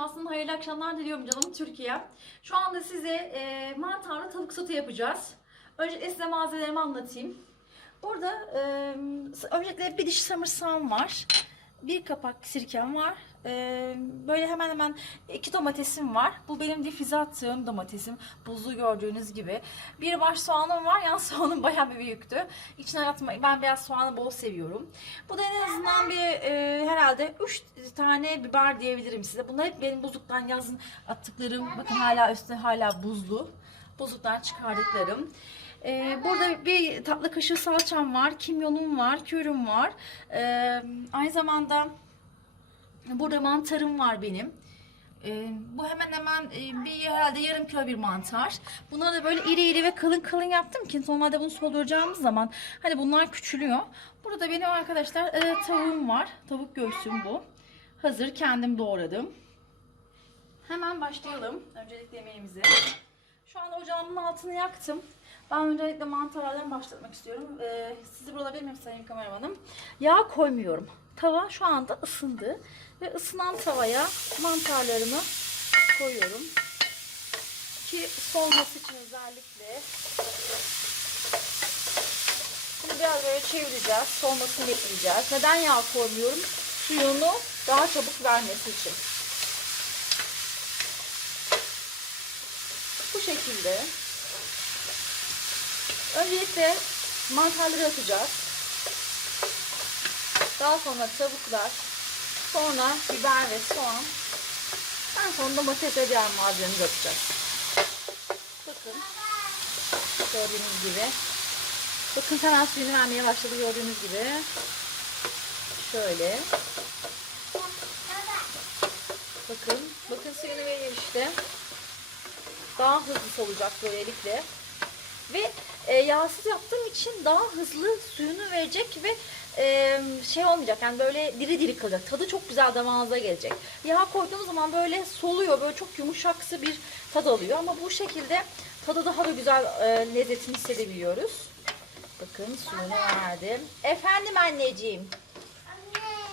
Dünyasının hayırlı akşamlar diliyorum canım Türkiye. Şu anda size e, mantarlı tavuk sote yapacağız. Önce size malzemelerimi anlatayım. Burada e, öncelikle bir diş samırsağım var. Bir kapak sirkem var. E, böyle hemen hemen iki domatesim var. Bu benim difüze attığım domatesim. Buzlu gördüğünüz gibi. Bir baş soğanım var. Yani soğanım bayağı bir büyüktü. İçine atmayı ben biraz soğanı bol seviyorum. Bu da en azından bir e, herhalde 3 tane biber diyebilirim size. Bunlar hep benim buzluktan yazın attıklarım. Bakın hala üstü hala buzlu. Buzluktan çıkardıklarım. Ee, burada bir tatlı kaşığı salçam var, kimyonum var, körüm var. Ee, aynı zamanda burada mantarım var benim. Ee, bu hemen hemen e, bir herhalde yarım kilo bir mantar. Bunları da böyle iri iri ve kalın kalın yaptım ki normalde bunu solduracağımız zaman hani bunlar küçülüyor. Burada benim arkadaşlar e, tavuğum var. Tavuk göğsüm bu. Hazır kendim doğradım. Hemen başlayalım öncelikle yemeğimizi. Şu anda ocağımın altını yaktım. Ben öncelikle mantarlardan başlatmak istiyorum. Ee, sizi bulabilir miyim sayın kameramanım? Yağ koymuyorum. Tava şu anda ısındı. Ve ısınan tavaya mantarlarımı koyuyorum. Ki soğuması için özellikle. Şimdi biraz böyle çevireceğiz. Soğumasını bekleyeceğiz. Neden yağ koymuyorum? Suyunu daha çabuk vermesi için. Bu şekilde. Öncelikle mantarları atacağız. Daha sonra tavuklar, sonra biber ve soğan. En son domates ve diğer malzemeleri atacağız. Bakın. Gördüğünüz gibi. Bakın hemen suyunu vermeye başladı gördüğünüz gibi. Şöyle. Bakın. Bakın suyunu veriyor işte. Daha hızlı solacak böylelikle. Ve e, yağsız yaptığım için daha hızlı suyunu verecek ve e, şey olmayacak yani böyle diri diri kalacak. Tadı çok güzel damağınıza gelecek. Yağ koyduğum zaman böyle soluyor böyle çok yumuşaksı bir tad alıyor ama bu şekilde tadı daha da güzel e, lezzetini hissedebiliyoruz. Bakın suyunu verdim. Efendim anneciğim.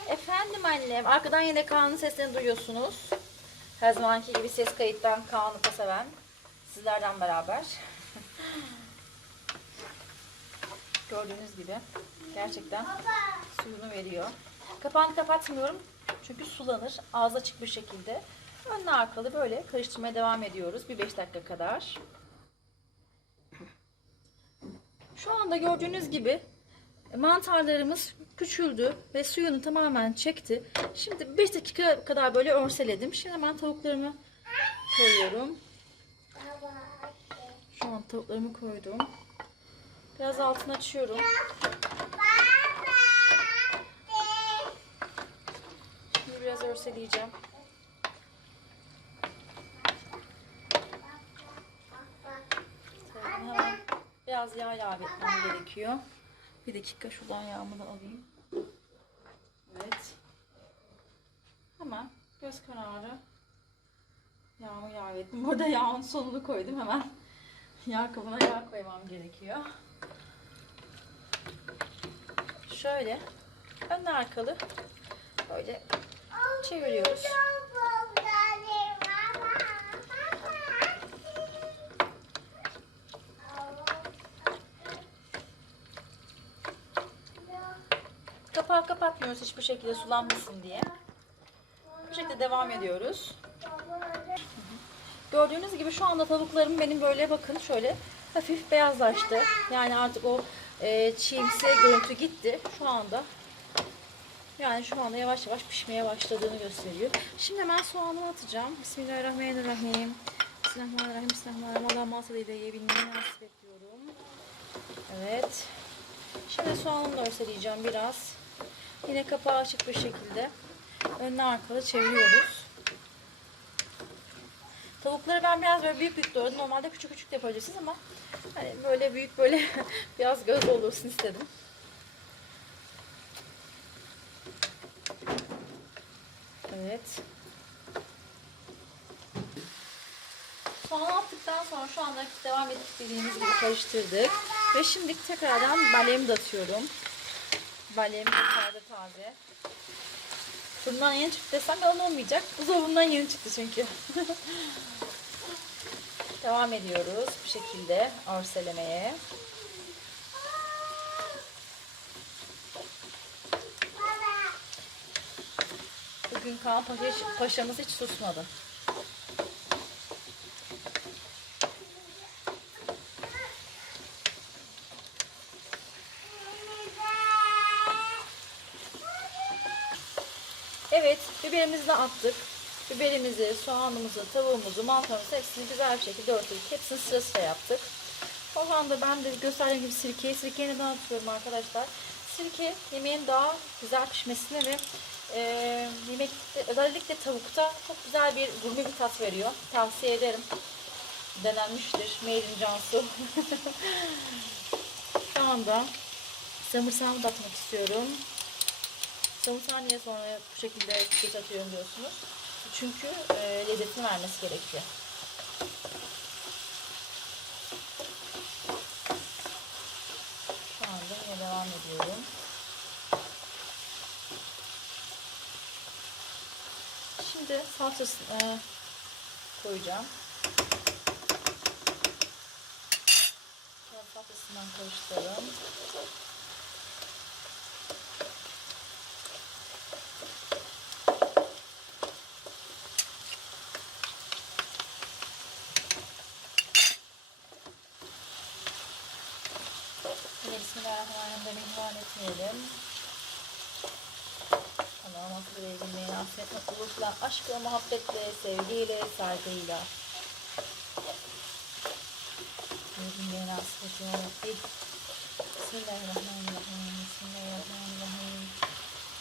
Efendim annem. Arkadan yine Kaan'ın seslerini duyuyorsunuz. Her zamanki gibi ses kayıttan Kaan'ı seven sizlerden beraber. Gördüğünüz gibi gerçekten suyunu veriyor. Kapağını kapatmıyorum çünkü sulanır. Ağız açık bir şekilde. Önle arkalı böyle karıştırmaya devam ediyoruz. Bir 5 dakika kadar. Şu anda gördüğünüz gibi mantarlarımız küçüldü ve suyunu tamamen çekti. Şimdi 5 dakika kadar böyle örseledim. Şimdi hemen tavuklarımı koyuyorum. Şu an tavuklarımı koydum. Biraz altını açıyorum. Şimdi biraz örseleyeceğim. Hemen Biraz yağ ilave etmem gerekiyor. Bir dakika şuradan yağımı da alayım. Evet. Hemen göz kararı yağımı ilave ettim. Burada yağın sonunu koydum hemen. Yağ kabına yağ koymam gerekiyor. Şöyle önlü arkalı böyle çeviriyoruz. Kapağı kapatmıyoruz hiçbir şekilde sulanmasın diye. Bu şekilde devam ediyoruz. Gördüğünüz gibi şu anda tavuklarım benim böyle bakın şöyle hafif beyazlaştı. Yani artık o e, çiğimsi görüntü gitti. Şu anda yani şu anda yavaş yavaş pişmeye başladığını gösteriyor. Şimdi hemen soğanımı atacağım. Bismillahirrahmanirrahim. Bismillahirrahmanirrahim. Bismillahirrahmanirrahim. Allah masada yiyebilmeyi nasip ediyorum. Evet. Şimdi soğanımı da örseleyeceğim biraz. Yine kapağı açık bir şekilde önüne arkalı çeviriyoruz. Tavukları ben biraz böyle büyük büyük doğradım. Normalde küçük küçük de yapabilirsiniz ama hani böyle büyük böyle biraz göz olursun istedim. Evet. Soğan attıktan sonra şu anda devam edip dediğimiz gibi karıştırdık. Ve şimdi tekrardan balemi de atıyorum. Balem taze taze. Fırından yeni çıktı desem yalan olmayacak. Buzdolabından yeni çıktı çünkü. Devam ediyoruz bu şekilde arselemeye. Bugün Kaan Paşa, Paşa'mız hiç susmadı. Evet, biberimizi de attık. Biberimizi, soğanımızı, tavuğumuzu, mantarımızı hepsini güzel bir şekilde örtüldük. Hepsini sırasıyla yaptık. O anda ben de gösterdiğim gibi sirkeyi, sirkeyi neden atıyorum arkadaşlar? Sirke yemeğin daha güzel pişmesine ve e, yemekte özellikle tavukta çok güzel bir gurme bir tat veriyor. Tavsiye ederim. Denenmiştir. Made Cansu. Şu anda samırsağımı da atmak istiyorum. Samırsağı niye sonra bu şekilde geç atıyorum diyorsunuz. Çünkü e, lezzetini vermesi gerekiyor. Şu anda yine devam ediyorum. Şimdi salçasını e, koyacağım. Salçasından karıştıralım. Yine Bismillahirrahmanirrahim ihmal etmeyelim. Tamam, akıl ve ilginliğine afiyet mutlulukla, aşk ve muhabbetle, sevgiyle, saygıyla. Ilginliğine afiyet Rabbi. Bismillahirrahmanirrahim. Bismillahirrahmanirrahim.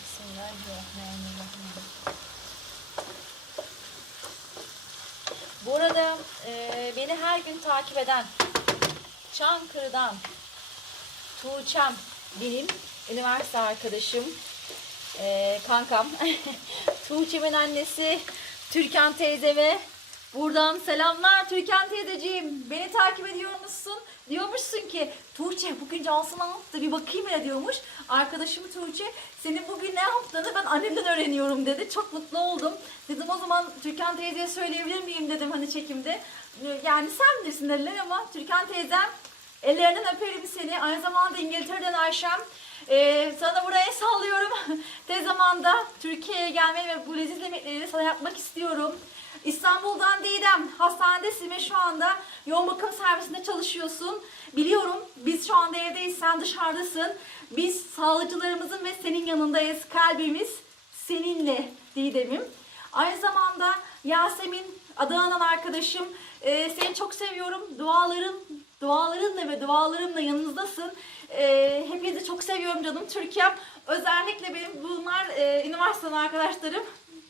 Bismillahirrahmanirrahim. Bu arada e, beni her gün takip eden Çankırı'dan Tuğçem benim üniversite arkadaşım, eee, kankam. Tuğçem'in annesi Türkan teyzeme buradan selamlar Türkan teyzeciğim. Beni takip ediyor musun? Diyormuşsun ki Tuğçe bugün Cansu ne yaptı bir bakayım hele diyormuş. Arkadaşım Tuğçe senin bugün ne yaptığını ben annemden öğreniyorum dedi. Çok mutlu oldum. Dedim o zaman Türkan teyzeye söyleyebilir miyim dedim hani çekimde. Yani sen bilirsin dediler ama Türkan teyzem Ellerinden öperim seni. Aynı zamanda İngiltere'den Ayşem. Ee, sana buraya sallıyorum. Tez zamanda Türkiye'ye gelmeyi ve bu leziz yemekleri sana yapmak istiyorum. İstanbul'dan Didem. Hastanedesin ve şu anda yoğun bakım servisinde çalışıyorsun. Biliyorum biz şu anda evdeyiz, sen dışarıdasın. Biz sağlıkçılarımızın ve senin yanındayız. Kalbimiz seninle Didem'im. Aynı zamanda Yasemin Adana'dan arkadaşım. Ee, seni çok seviyorum. Duaların, dualarınla ve dualarımla yanınızdasın. Ee, hepinizi çok seviyorum canım Türkiye'm. Özellikle benim bunlar e, üniversiteden arkadaşlarım.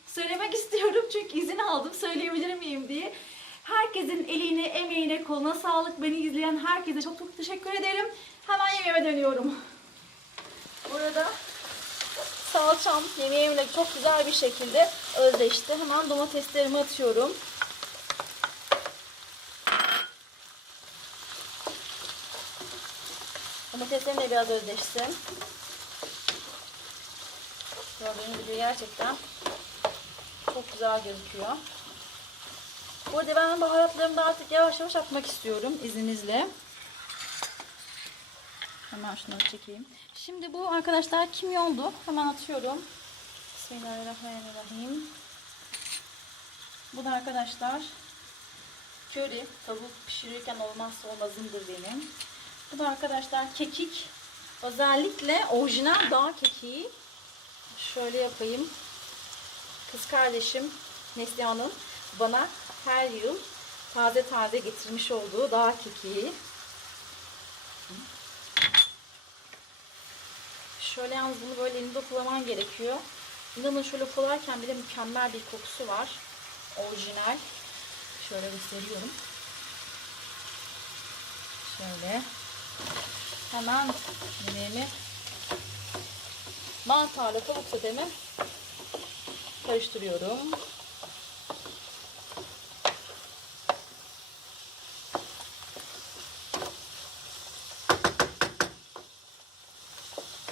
Söylemek istiyorum çünkü izin aldım söyleyebilir miyim diye. Herkesin eline, emeğine, koluna sağlık. Beni izleyen herkese çok çok teşekkür ederim. Hemen yemeğime dönüyorum. Burada salçam yemeğimle çok güzel bir şekilde özleşti. Hemen domateslerimi atıyorum. Domateslerim de biraz özleşsin. Gördüğünüz gibi gerçekten çok güzel gözüküyor. Bu arada ben baharatlarımı da artık yavaş yavaş atmak istiyorum izninizle. Hemen şunları çekeyim. Şimdi bu arkadaşlar kimyondu. Hemen atıyorum. Bismillahirrahmanirrahim. Bu da arkadaşlar köri. Tavuk pişirirken olmazsa olmazımdır benim. Bu da arkadaşlar kekik. Özellikle orijinal dağ kekiği. Şöyle yapayım. Kız kardeşim Neslihan'ın bana her yıl taze taze getirmiş olduğu dağ kekiği. Şöyle yalnız bunu böyle elinde kulaman gerekiyor. İnanın şöyle kolarken bile mükemmel bir kokusu var. Orijinal. Şöyle gösteriyorum. Şöyle. Hemen yemeğimi mantarla tavuk sotemi karıştırıyorum.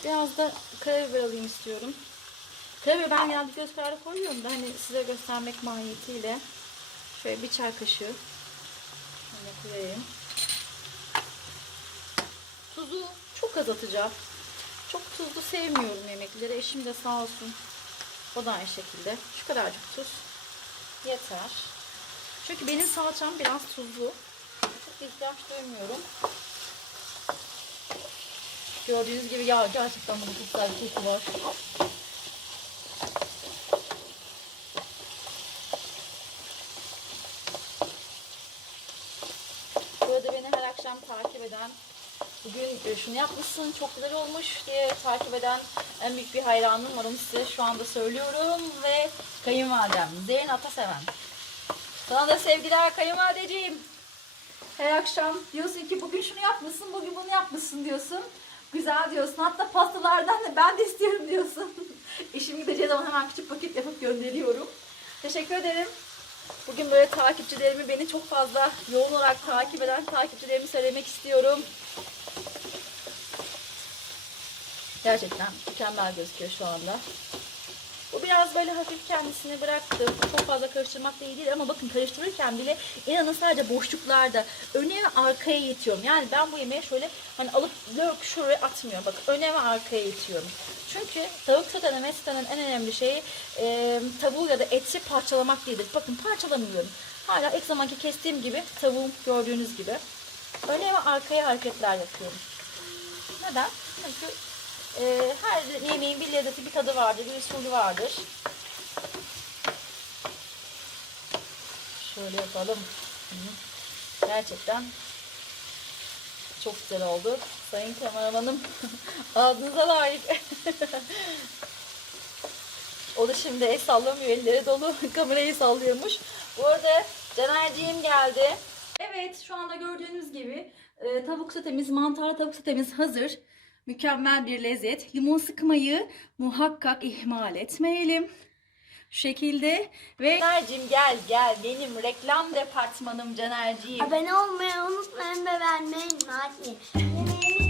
Biraz da karabiber alayım istiyorum. Tabii ben genelde göz koyuyorum da hani size göstermek mahiyetiyle. Şöyle bir çay kaşığı. Şöyle koyayım. Tuzu çok az atacağım. Çok tuzlu sevmiyorum yemekleri. Eşim de sağ olsun. O da aynı şekilde. Şu kadarcık tuz. Yeter. Çünkü benim salçam biraz tuzlu. Çok ihtiyaç duymuyorum. Gördüğünüz gibi ya gerçekten bunun çok güzel bir koku var. Burada beni her akşam takip eden, bugün e, şunu yapmışsın çok güzel olmuş diye takip eden en büyük bir hayranım var. Onu size şu anda söylüyorum ve kayınvalidem Zerrin Ataseven. Sana da sevgiler kayınvalideciğim. Her akşam diyorsun ki bugün şunu yapmışsın, bugün bunu yapmışsın diyorsun. Güzel diyorsun. Hatta pastalardan da ben de istiyorum diyorsun. İşim gideceği zaman hemen küçük paket yapıp gönderiyorum. Teşekkür ederim. Bugün böyle takipçilerimi beni çok fazla yoğun olarak takip eden takipçilerimi söylemek istiyorum. Gerçekten mükemmel gözüküyor şu anda. Bu biraz böyle hafif kendisini bıraktı. Çok fazla karıştırmak da iyi değil ama bakın karıştırırken bile inanın sadece boşluklarda öne ve arkaya itiyorum. Yani ben bu yemeği şöyle hani alıp lök şuraya atmıyorum. Bak öne ve arkaya itiyorum. Çünkü tavuk sotenin en önemli şeyi e, tavuğu ya da eti parçalamak değildir. Bakın parçalamıyorum. Hala ilk zamanki kestiğim gibi tavuğum gördüğünüz gibi. Öne ve arkaya hareketler yapıyorum. Neden? Çünkü e, her yemeğin bir lezzeti, bir tadı vardır, bir usulü vardır. Şöyle yapalım. Gerçekten çok güzel oldu. Sayın kameramanım ağzınıza layık. o da şimdi el sallamıyor, elleri dolu kamerayı sallıyormuş. Bu arada Canerciğim geldi. Evet şu anda gördüğünüz gibi e, tavuk sotemiz, mantarlı tavuk sotemiz hazır. Mükemmel bir lezzet. Limon sıkmayı muhakkak ihmal etmeyelim. Şu şekilde ve Caner'cim gel gel benim reklam departmanım Caner'ciğim. Abone olmayı unutmayın ve beğenmeyi unutmayın.